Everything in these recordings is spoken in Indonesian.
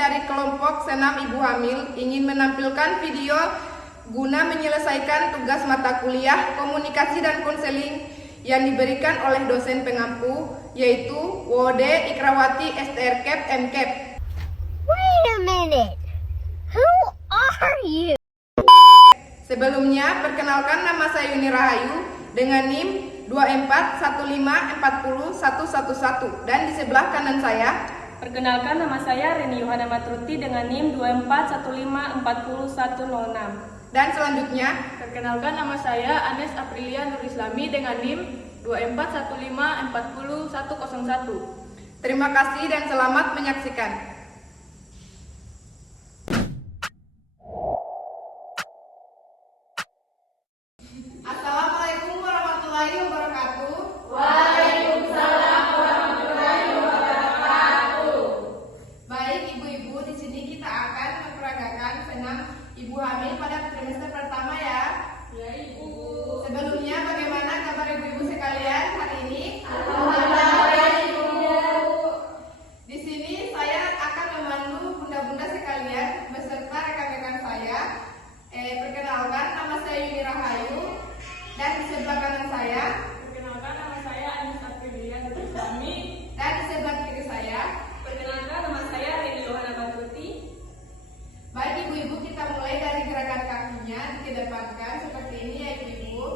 dari kelompok senam ibu hamil ingin menampilkan video guna menyelesaikan tugas mata kuliah komunikasi dan konseling yang diberikan oleh dosen pengampu, yaitu Wode Ikrawati STRCAP MCAP. Wait a minute. Who are you? Sebelumnya, perkenalkan nama saya Yuni Rahayu dengan NIM 2415401111 dan di sebelah kanan saya. Perkenalkan, nama saya Reni Yohana Matruti dengan NIM 2415401106. Dan selanjutnya, perkenalkan, nama saya Anes Aprilia Nur Islami dengan NIM 2415401101. Terima kasih dan selamat menyaksikan. Assalamualaikum warahmatullahi wabarakatuh. Waalaikumsalam warahmatullahi wabarakatuh. Baik ibu-ibu, di sini kita akan memperagakan senam ibu hamil pada trimester pertama ya. Ya ibu. Sebelumnya, bagaimana kabar ibu-ibu sekalian hari ini? Alhamdulillah ibu. Di sini saya akan memandu bunda-bunda sekalian beserta rekan-rekan saya. Perkenalkan, nama saya Yuni Rahayu dan di sebelah kanan saya. Perkenalkan, nama saya Anes Aprilia Nur Islami. Dan di sebelah kiri saya. Perkenalkan, nama saya Reni Yohana Matruti. Baik ibu-ibu, kita mulai dari gerakan kakinya dikedepankan seperti ini ya ibu-ibu.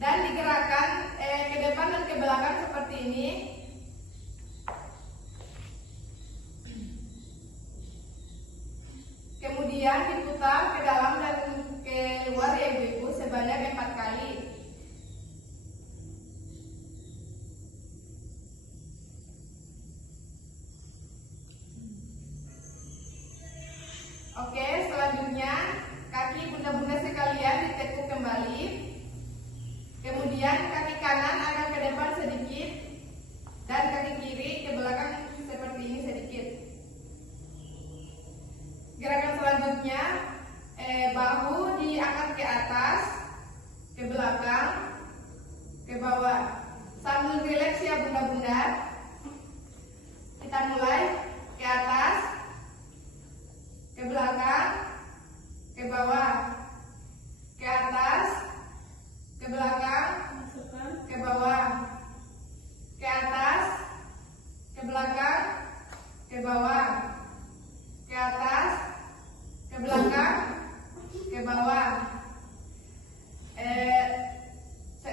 Dan digerakkan ke depan dan ke belakang seperti ini. Kemudian diputar ke dalam dan ke luar ya ibu-ibu sebanyak 4 kali. Oke, selanjutnya kaki bunda-bunda sekalian ditekuk kembali. Kemudian kaki kanan agak ke depan sedikit dan kaki kiri ke belakang seperti ini sedikit. Gerakan selanjutnya, bahu diangkat ke atas, ke belakang, ke bawah. Sambil rileks ya bunda-bunda. Kita mulai ke atas, ke belakang, ke bawah, ke atas, ke belakang, ke bawah, ke atas, ke belakang, ke bawah, ke atas, ke belakang, ke bawah.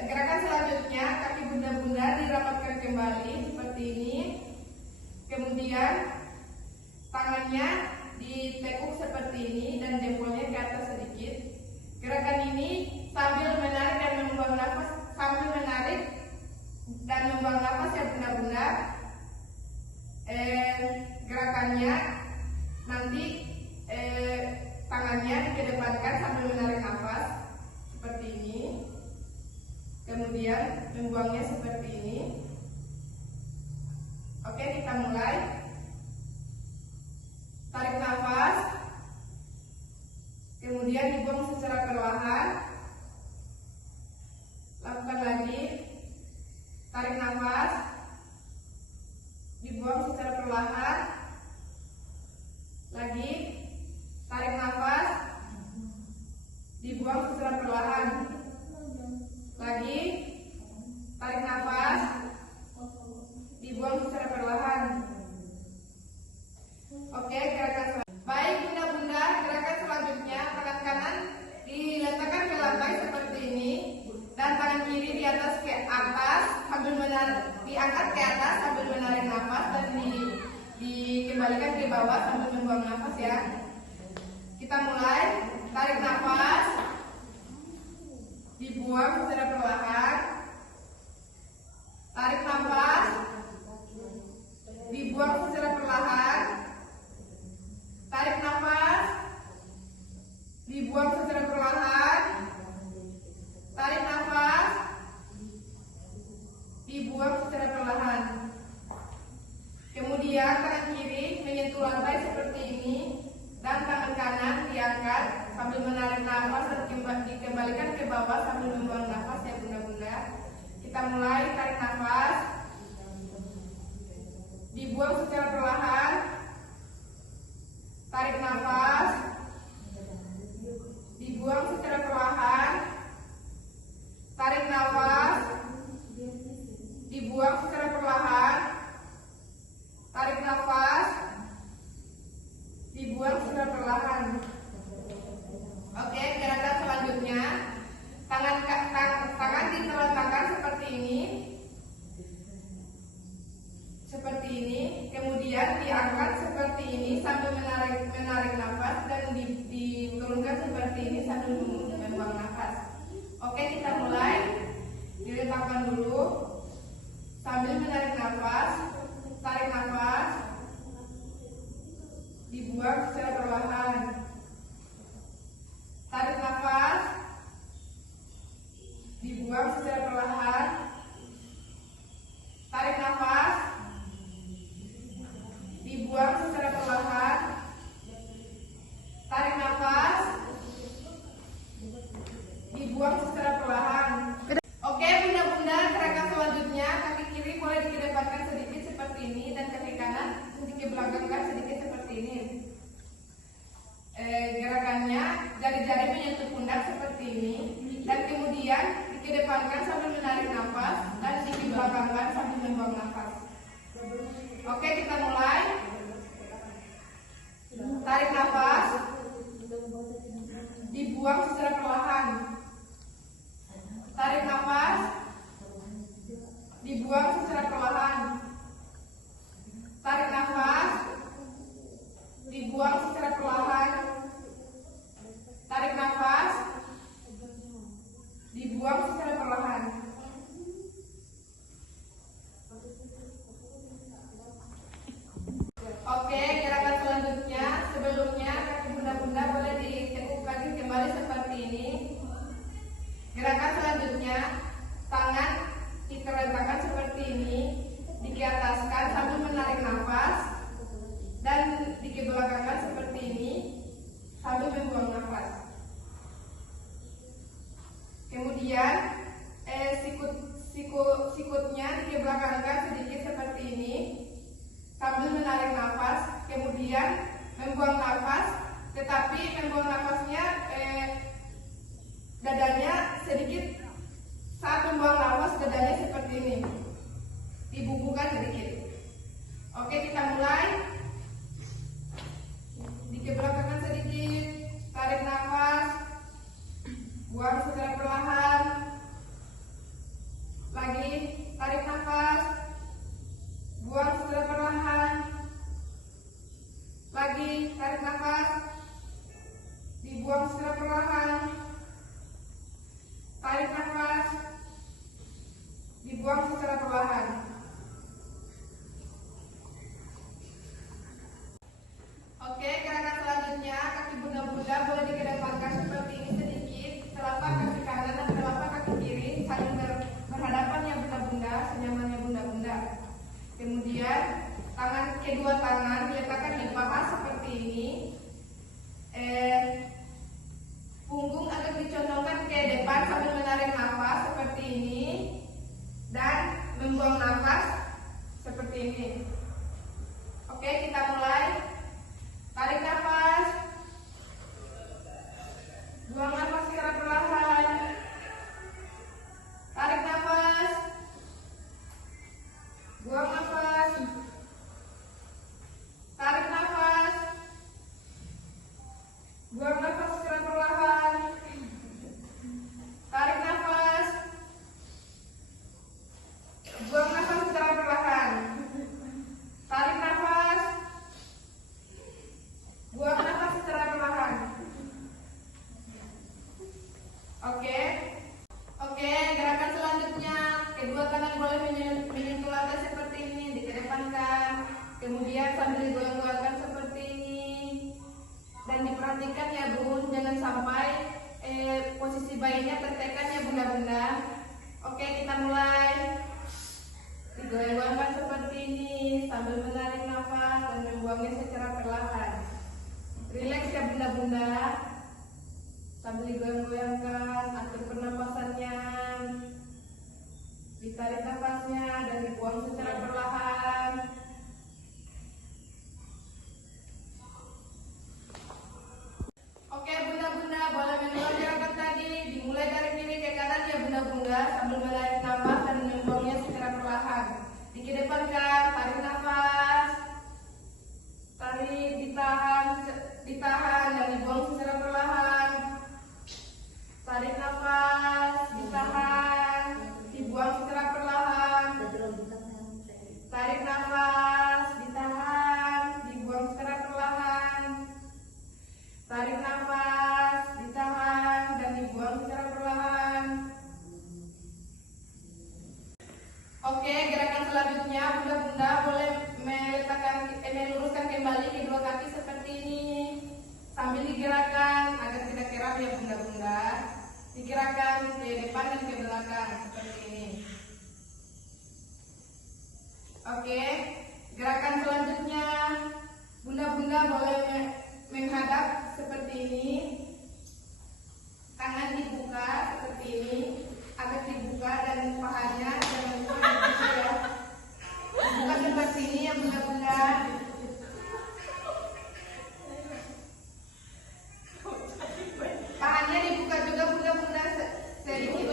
Gerakan selanjutnya, kaki bunda-bunda dirapatkan kembali seperti ini. Kemudian tangannya ditekuk seperti ini dan jempolnya ke atas sedikit. Gerakan ini sambil menarik dan membuang nafas, ya bunda-bunda. Gerakannya nanti tangannya dikedepankan sambil menarik nafas seperti ini. Kemudian membuangnya seperti ini. Oke, kita mulai. Tarik nafas, kemudian dibuang secara perlahan. Lakukan lagi. Tarik nafas, dibuang secara perlahan. Lagi. Tarik nafas, dibuang secara perlahan. Lagi. Tarik nafas, dibuang secara perlahan. Oke, gerakan selanjutnya. Baik bunda-bunda, gerakan selanjutnya tangan kanan diletakkan ke lantai seperti ini dan tangan kiri di atas ke atas sambil diangkat ke atas sambil menarik nafas dan dikembalikan ke bawah sambil membuang nafas ya. Kita mulai. Tarik nafas, dibuang secara perlahan. Tarik nafas, dibuang secara perlahan. Tarik nafas, dibuang secara perlahan. Tarik nafas, dibuang secara perlahan. Kemudian tangan kiri menyentuh lantai seperti ini dan tangan kanan diangkat sambil menarik nafas dan dikembalikan ke bawah sambil membuang nafas ya bunda-bunda. Kita mulai. Tarik nafas, dibuang secara perlahan. sambil membuang nafas. Oke, kita mulai. Diletakkan dulu sambil menarik nafas. Tarik nafas, dibuang secara perlahan. Tarik nafas, dibuang secara perlahan. Tarik nafas, dibuang secara perlahan. Tarik nafas, dibuang secara perlahan. Oke, bunda-bunda, gerakan selanjutnya kaki kiri boleh dikedepankan sedikit seperti ini dan kaki kanan dikebelakangkan sedikit seperti ini. Gerakannya jari-jari menyentuh pundak seperti ini dan kemudian dikedepankan sambil menarik nafas dan dikebelakangkan sambil membuang nafas. Oke, kita mulai. Tarik nafas, dibuang secara perlahan. Tarik nafas, dibuang secara perlahan. Tarik nafas, dibuang secara perlahan. Tarik nafas, dibuang secara perlahan. Oke, gerakan selanjutnya, sebelumnya kaki bunda-bunda boleh ditekukkan kembali seperti ini. Gerakan selanjutnya, tangan diterentangkan seperti ini, dikeataskan sambil menarik nafas dan dikebelakangkan seperti ini sambil membuang nafas. Kemudian sikutnya dikebelakangkan sedikit seperti ini sambil menarik nafas, kemudian membuang nafas, tetapi membuang nafasnya dadanya sedikit. Saat membuang nafas dadanya seperti ini, dibubuhkan sedikit. Oke, kita mulai. Dikebelakangkan sedikit, tarik nafas, buang secara perlahan. Lagi, tarik nafas, buang secara perlahan. Lagi, tarik nafas, dibuang secara perlahan. Tarik nafas, dibuang secara perlahan. Oke, gerakan selanjutnya kaki bunda-bunda boleh dikedepankan seperti ini sedikit. Telapak kaki kanan dan telapak kaki kiri saling berhadapan ya bunda-bunda, senyamannya bunda-bunda. Kemudian kedua tangan diletakkan di paha seperti ini. Punggung agak dicondongkan ke depan sambil menarik nafas seperti ini dan membuang nafas seperti ini. Oke, kita mulai. Tarik nafas, buang nafas secara perlahan. Tarik nafas, buang nafas. Tarik nafas. gerakan ke depan dan ke belakang seperti ini. Oke, gerakan selanjutnya bunda-bunda boleh menghadap seperti ini. Tangan dibuka seperti ini, agak dibuka dan pahanya jangan lupa dibuka ya. Dibuka seperti ini ya bunda-bunda. Pahanya dibuka juga bunda-bunda sedikit.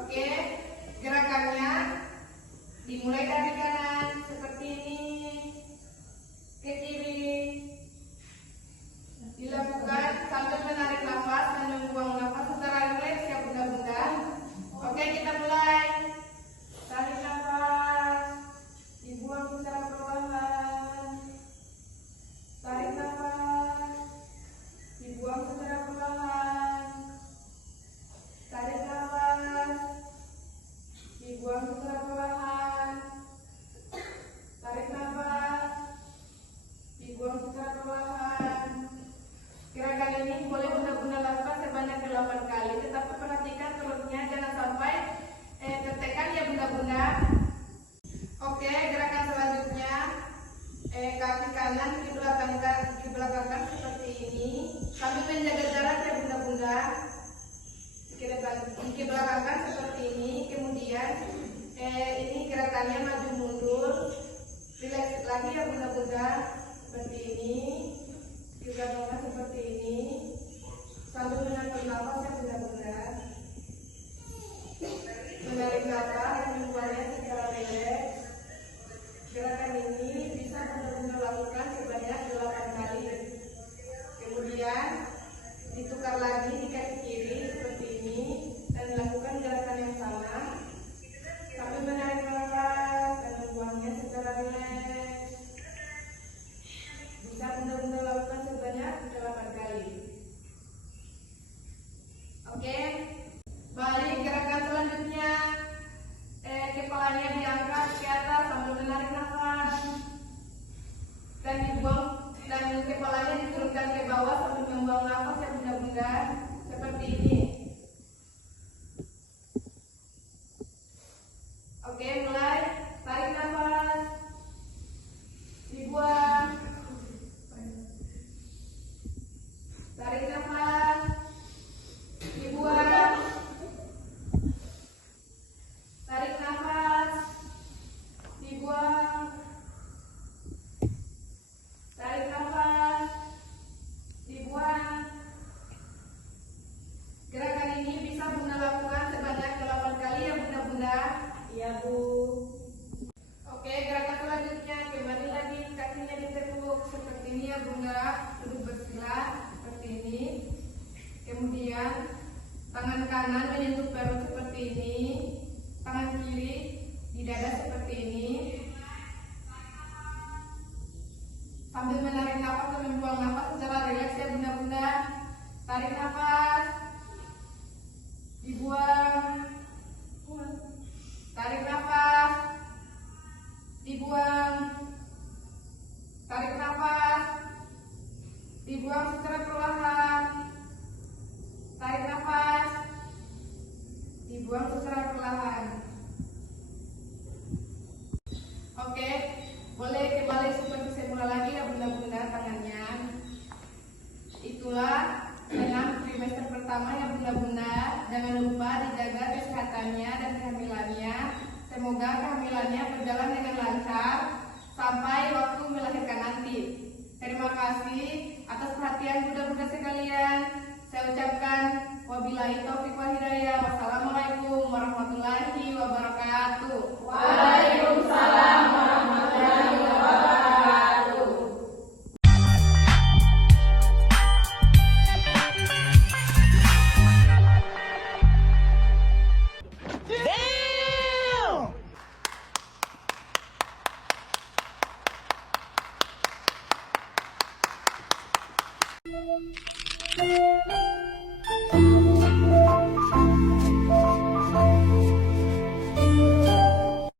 Oke, gerakannya dimulai dari kanan seperti ini ke kiri. Dilakukan sambil menarik nafas dan membuang nafas secara rileks ya bunda-bunda. Oke, kita mulai. Tarik nafas, dibuang secara perlahan. Tarik nafas, dibuang secara perlahan. Tarik nafas, dibuang secara perlahan. Tarik nafas, dibuang secara perlahan. Gerakan ini boleh bunda-bunda lakukan sebanyak 8 kali, tetapi perhatikan perutnya jangan sampai tertekan ya bunda-bunda. Oke, gerakan selanjutnya kaki kanan dibelakangkan seperti ini sambil menjaga jarak ya bunda-bunda. Dibelakangkan seperti ini, kemudian ini gerakannya maju mundur. Relax lagi ya bunda-bunda seperti ini. Dibelakangkan seperti ini sambil menarik nafas ya bunda-bunda. Menarik nafas dan membuangnya secara rileks. Gerakan ini bisa bunda-bunda lakukan sebanyak 8 kali. Kemudian ditukar lagi di kaki kiri seperti ini dan dilakukan gerakan yang sama sambil menarik nafas dan membuangnya secara rileks. Bisa bunda-bunda lakukan sebanyak 8 kali. Oke, balik gerakan selanjutnya. Kepalanya diangkat ke atas sambil menarik nafas dan dibuang, dan kepalanya diturunkan ke bawah sambil membuang nafas ya bunda-bunda seperti ini. Oke, mulai. Tarik nafas, dibuang. Tarik nafas, dibuang. Tarik nafas, dibuang. Tarik nafas, dibuang. Gerakan ini bisa bunda lakukan sebanyak 8 kali ya bunda-bunda. Iya bu. Oke, gerakan selanjutnya kembali lagi, kakinya ditekuk seperti ini ya bunda. Duduk bersila seperti ini. Kemudian tangan kanan menyentuh perut seperti ini. Tangan kiri di dada seperti ini. Sambil menarik nafas dan membuang nafas secara rileks ya bunda-bunda. Tarik nafas, dibuang. Tarik nafas, dibuang. Tarik nafas, dibuang secara perlahan. Tarik nafas, dibuang secara perlahan. Oke, boleh kembali seperti semula lagi ya bunda-bunda tangannya. Itulah 6 trimester pertama ya bunda-bunda. Jangan lupa dijaga kesehatannya dan kehamilannya. Semoga kehamilannya berjalan dengan lancar sampai waktu melahirkan nanti. Terima kasih atas perhatian bunda-bunda sekalian. Saya ucapkan wabillahi taufiq wal hidayah. Wassalamualaikum warahmatullahi wabarakatuh. Waalaikumsalam warahmatullahi wabarakatuh. Damn!